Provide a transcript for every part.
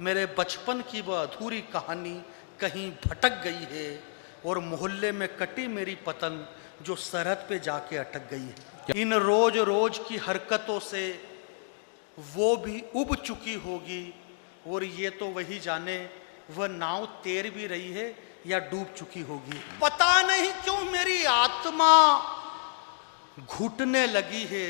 मेरे बचपन की वह अधूरी कहानी कहीं भटक गई है और मोहल्ले में कटी मेरी पतंग जो सरहद पे जाके अटक गई है। इन रोज रोज की हरकतों से वो भी उब चुकी होगी और ये तो वही जाने वह नाव तैर भी रही है या डूब चुकी होगी। पता नहीं क्यों मेरी आत्मा घुटने लगी है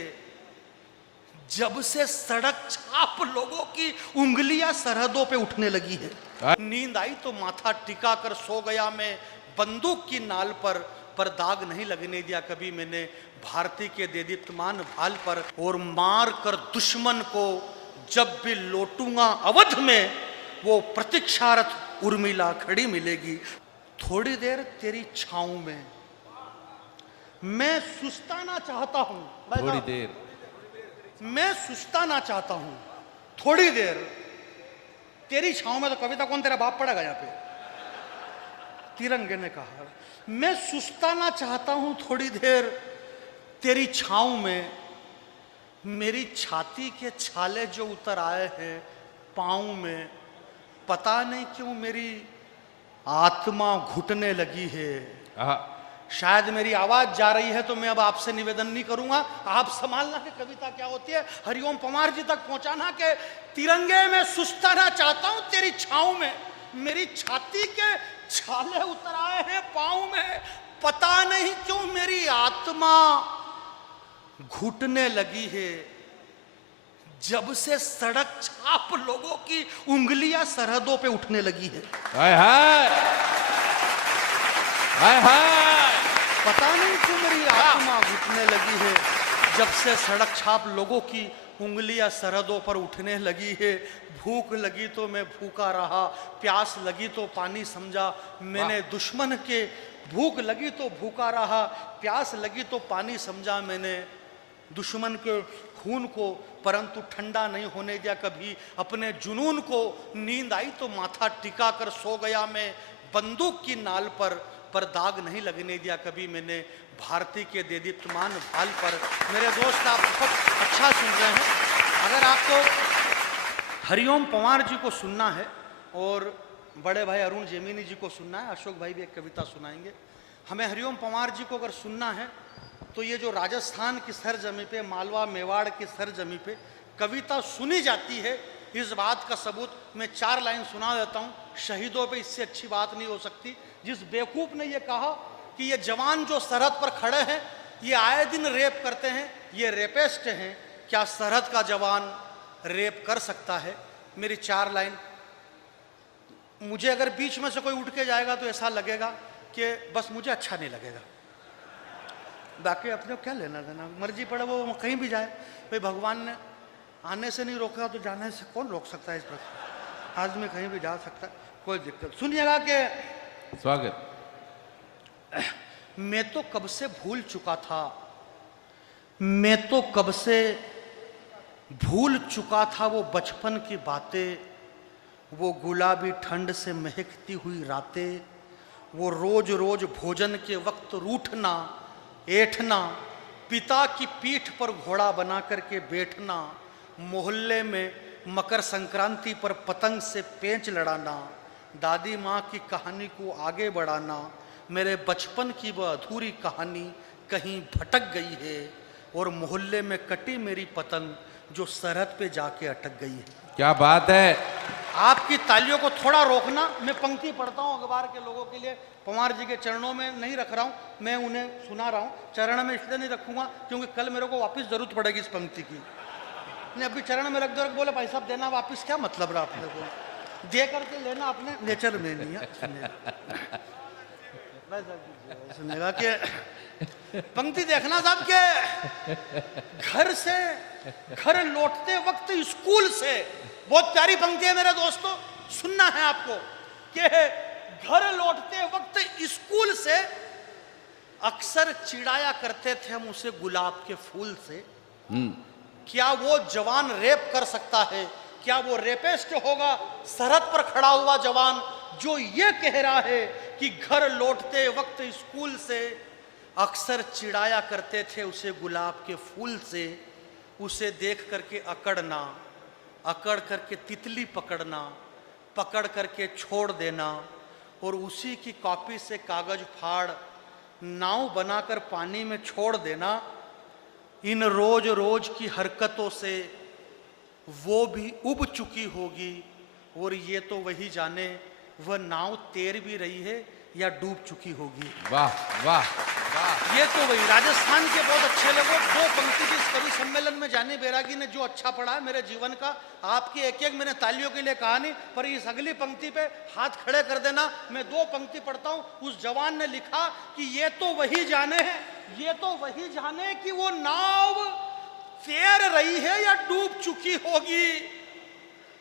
जब से सड़क छाप लोगों की उंगलियां सरहदों पे उठने लगी है। नींद आई तो माथा टिका कर सो गया मैं बंदूक की नाल पर दाग नहीं लगने दिया कभी मैंने भारती के देदीप्यमान भाल पर। और मार कर दुश्मन को जब भी लौटूंगा अवध में वो प्रतीक्षारत उर्मिला खड़ी मिलेगी। थोड़ी देर तेरी छाऊं में मैं सुस्ताना चाहता हूं, थोड़ी देर मैं सुस्ताना चाहता हूं, थोड़ी देर तेरी छांव में। तो कविता कौन तेरा बाप पड़ेगा यहाँ पे? तिरंगे ने कहा मैं सुस्ताना चाहता हूं थोड़ी देर तेरी छांव में। मेरी छाती के छाले जो उतर आए हैं पांव में, पता नहीं क्यों मेरी आत्मा घुटने लगी है। शायद मेरी आवाज जा रही है तो मैं अब आपसे निवेदन नहीं करूंगा, आप संभालना कि कविता क्या होती है, हरिओम पवार जी तक पहुंचाना के तिरंगे में सुस्ताना चाहता हूं तेरी छांव में। मेरी छाती के छाले उतर आए हैं पांव में, पता नहीं क्यों मेरी आत्मा घुटने लगी है जब से सड़क छाप लोगों की उंगलियां सरहदों पे उठने लगी है। हाय हाय हाय हाय। पता नहीं क्यों मेरी आत्मा घुटने लगी है जब से सड़क छाप लोगों की उंगलियां सरहदों पर उठने लगी है। भूख लगी तो मैं भूखा रहा, प्यास लगी तो पानी समझा मैंने दुश्मन के। भूख लगी तो भूखा रहा, प्यास लगी तो पानी समझा मैंने दुश्मन के खून को, परंतु ठंडा नहीं होने दिया कभी अपने जुनून को। नींद आई तो माथा टिका कर सो गया मैं बंदूक की नाल पर दाग नहीं लगने दिया कभी मैंने भारती के देदीप्यमान भाल पर। मेरे दोस्त आप बहुत अच्छा सुन रहे हैं। अगर आपको हरिओम पवार जी को सुनना है और बड़े भाई अरुण जेमिनी जी को सुनना है, अशोक भाई भी एक कविता सुनाएंगे। हमें हरिओम पवार जी को अगर सुनना है तो ये जो राजस्थान की सरजमी पे, मालवा मेवाड़ की सरजमी पे कविता सुनी जाती है, इस बात का सबूत मैं 4 लाइन सुना देता हूँ। शहीदों पे इससे अच्छी बात नहीं हो सकती। जिस बेवकूफ ने ये कहा कि ये जवान जो सरहद पर खड़े हैं ये आए दिन रेप करते हैं, ये रेपिस्ट हैं, क्या सरहद का जवान रेप कर सकता है? मेरी 4 लाइन। मुझे अगर बीच में से कोई उठ के जाएगा तो ऐसा लगेगा कि बस मुझे अच्छा नहीं लगेगा, बाकी अपने को क्या लेना देना, मर्जी पड़े वो कहीं भी जाए। भाई भगवान ने आने से नहीं रोका तो जाने से कौन रोक सकता है? इस पर आदमी कहीं भी जा सकता है, कोई दिक्कत। सुनिएगा कि स्वागत। मैं तो कब से भूल चुका था, मैं तो कब से भूल चुका था वो बचपन की बातें, वो गुलाबी ठंड से महकती हुई रातें, वो रोज रोज भोजन के वक्त रूठना ऐठना, पिता की पीठ पर घोड़ा बना करके बैठना, मोहल्ले में मकर संक्रांति पर पतंग से पेंच लड़ाना, दादी माँ की कहानी को आगे बढ़ाना। मेरे बचपन की वह अधूरी कहानी कहीं भटक गई है और मोहल्ले में कटी मेरी पतंग जो सरहद पे जाके अटक गई है। क्या बात है। आपकी तालियों को थोड़ा रोकना। मैं पंक्ति पढ़ता हूँ अखबार के लोगोों के लिए, पवार जी के चरणों में नहीं रख रहा हूँ, मैं उन्हें सुना रहा हूँ। चरण में इसलिए नहीं रखूंगा क्योंकि कल मेरे को वापस जरूरत पड़ेगी इस पंक्ति की। नहीं अभी चरण में रख दो, बोले भाई साहब देना वापस, क्या मतलब रहा अपने को, दे करके लेना अपने नेचर में नहीं है। सुनेगा कि पंक्ति देखना साहब के घर लौटते वक्त स्कूल से, बहुत प्यारी पंक्ति है मेरे दोस्तों, सुनना है आपको कि घर लौटते वक्त स्कूल से अक्सर चिढ़ाया करते थे हम उसे गुलाब के फूल से। क्या वो जवान रेप कर सकता है? क्या वो रेपिस्ट होगा सरहद पर खड़ा हुआ जवान जो ये कह रहा है कि घर लौटते वक्त स्कूल से अक्सर चिढ़ाया करते थे उसे गुलाब के फूल से। उसे देख करके अकड़ना, अकड़ करके तितली पकड़ना, पकड़ करके छोड़ देना और उसी की कॉपी से कागज फाड़ नाव बनाकर पानी में छोड़ देना, इन रोज रोज की हरकतों से वो भी उब चुकी होगी और ये तो वही जाने वह नाव तैर भी रही है या डूब चुकी होगी। वाह वाह वाह। ये तो वही राजस्थान के बहुत अच्छे लोगों, दो पंक्ति भी इस कवि सम्मेलन में जानी बैरागी ने जो अच्छा पढ़ा है मेरे जीवन का, आपके एक एक मैंने तालियों के लिए कहा नहीं, पर इस अगली पंक्ति पे हाथ खड़े कर देना। मैं दो पंक्ति पढ़ता हूं। उस जवान ने लिखा कि ये तो वही जाने है, ये तो वही जाने कि वो नाव तैर रही है या डूब चुकी होगी।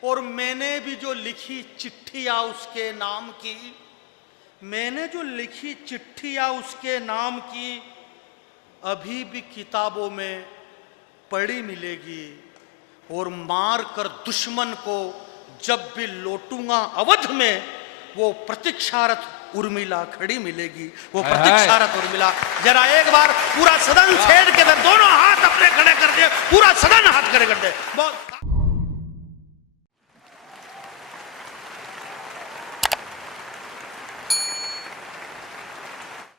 और मैंने भी जो लिखी चिट्ठियां उसके नाम की, मैंने जो लिखी चिट्ठियां उसके नाम की, अभी भी किताबों में पढ़ी मिलेगी। और मार कर दुश्मन को जब भी लौटूंगा अवध में, वो प्रतीक्षारत उर्मिला खड़ी मिलेगी, वो प्रतीक्षारत उर्मिला। जरा एक बार पूरा सदन छेड़ के दोनों हाथ अपने खड़े कर दे, पूरा सदन हाथ खड़े कर दे। बहुत